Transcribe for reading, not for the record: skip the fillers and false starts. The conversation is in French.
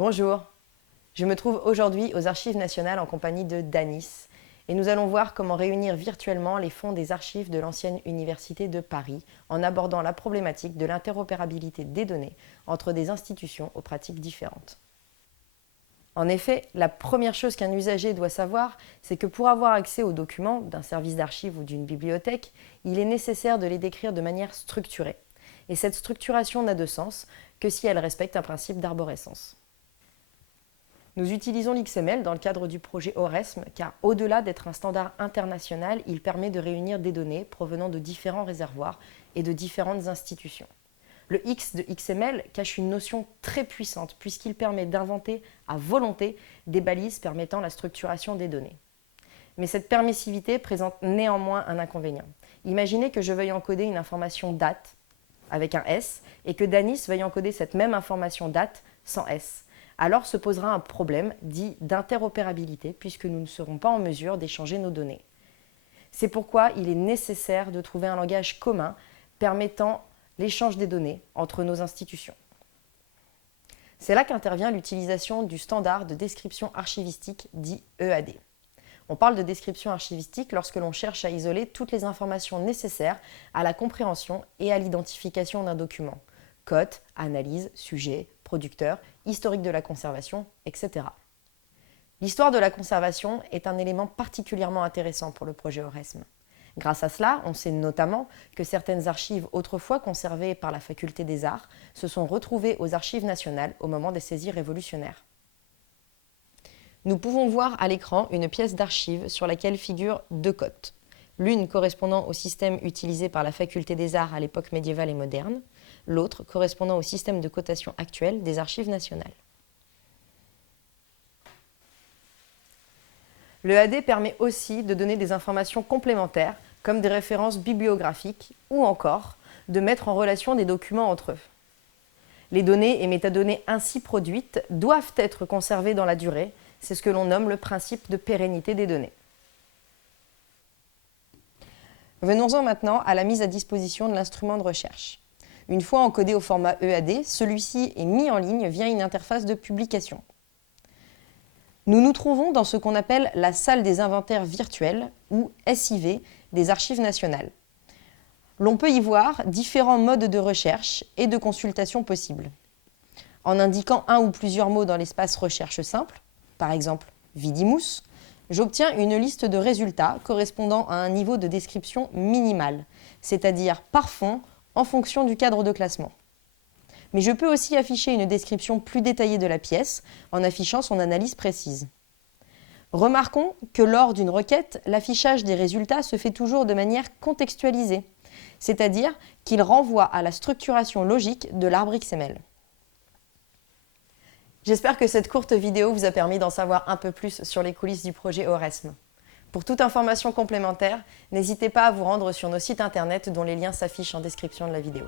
Bonjour, je me trouve aujourd'hui aux Archives nationales en compagnie de Danis et nous allons voir comment réunir virtuellement les fonds des archives de l'ancienne Université de Paris en abordant la problématique de l'interopérabilité des données entre des institutions aux pratiques différentes. En effet, la première chose qu'un usager doit savoir, c'est que pour avoir accès aux documents d'un service d'archives ou d'une bibliothèque, il est nécessaire de les décrire de manière structurée. Et cette structuration n'a de sens que si elle respecte un principe d'arborescence. Nous utilisons l'XML dans le cadre du projet ORESM car au-delà d'être un standard international, il permet de réunir des données provenant de différents réservoirs et de différentes institutions. Le X de XML cache une notion très puissante puisqu'il permet d'inventer à volonté des balises permettant la structuration des données. Mais cette permissivité présente néanmoins un inconvénient. Imaginez que je veuille encoder une information date avec un S et que Danis veuille encoder cette même information date sans S. Alors se posera un problème dit d'interopérabilité puisque nous ne serons pas en mesure d'échanger nos données. C'est pourquoi il est nécessaire de trouver un langage commun permettant l'échange des données entre nos institutions. C'est là qu'intervient l'utilisation du standard de description archivistique dit EAD. On parle de description archivistique lorsque l'on cherche à isoler toutes les informations nécessaires à la compréhension et à l'identification d'un document. Cote, analyse, sujet, producteur, historique de la conservation, etc. L'histoire de la conservation est un élément particulièrement intéressant pour le projet ORESM. Grâce à cela, on sait notamment que certaines archives autrefois conservées par la Faculté des Arts se sont retrouvées aux Archives nationales au moment des saisies révolutionnaires. Nous pouvons voir à l'écran une pièce d'archive sur laquelle figurent deux cotes, l'une correspondant au système utilisé par la Faculté des Arts à l'époque médiévale et moderne, l'autre correspondant au système de cotation actuel des Archives nationales. Le AD permet aussi de donner des informations complémentaires, comme des références bibliographiques, ou encore de mettre en relation des documents entre eux. Les données et métadonnées ainsi produites doivent être conservées dans la durée, c'est ce que l'on nomme le principe de pérennité des données. Venons-en maintenant à la mise à disposition de l'instrument de recherche. Une fois encodé au format EAD, celui-ci est mis en ligne via une interface de publication. Nous nous trouvons dans ce qu'on appelle la salle des inventaires virtuels, ou SIV, des Archives nationales. L'on peut y voir différents modes de recherche et de consultation possibles. En indiquant un ou plusieurs mots dans l'espace recherche simple, par exemple Vidimus, j'obtiens une liste de résultats correspondant à un niveau de description minimal, c'est-à-dire par fond en fonction du cadre de classement. Mais je peux aussi afficher une description plus détaillée de la pièce en affichant son analyse précise. Remarquons que lors d'une requête, l'affichage des résultats se fait toujours de manière contextualisée, c'est-à-dire qu'il renvoie à la structuration logique de l'arbre XML. J'espère que cette courte vidéo vous a permis d'en savoir un peu plus sur les coulisses du projet ORESM. Pour toute information complémentaire, n'hésitez pas à vous rendre sur nos sites internet dont les liens s'affichent en description de la vidéo.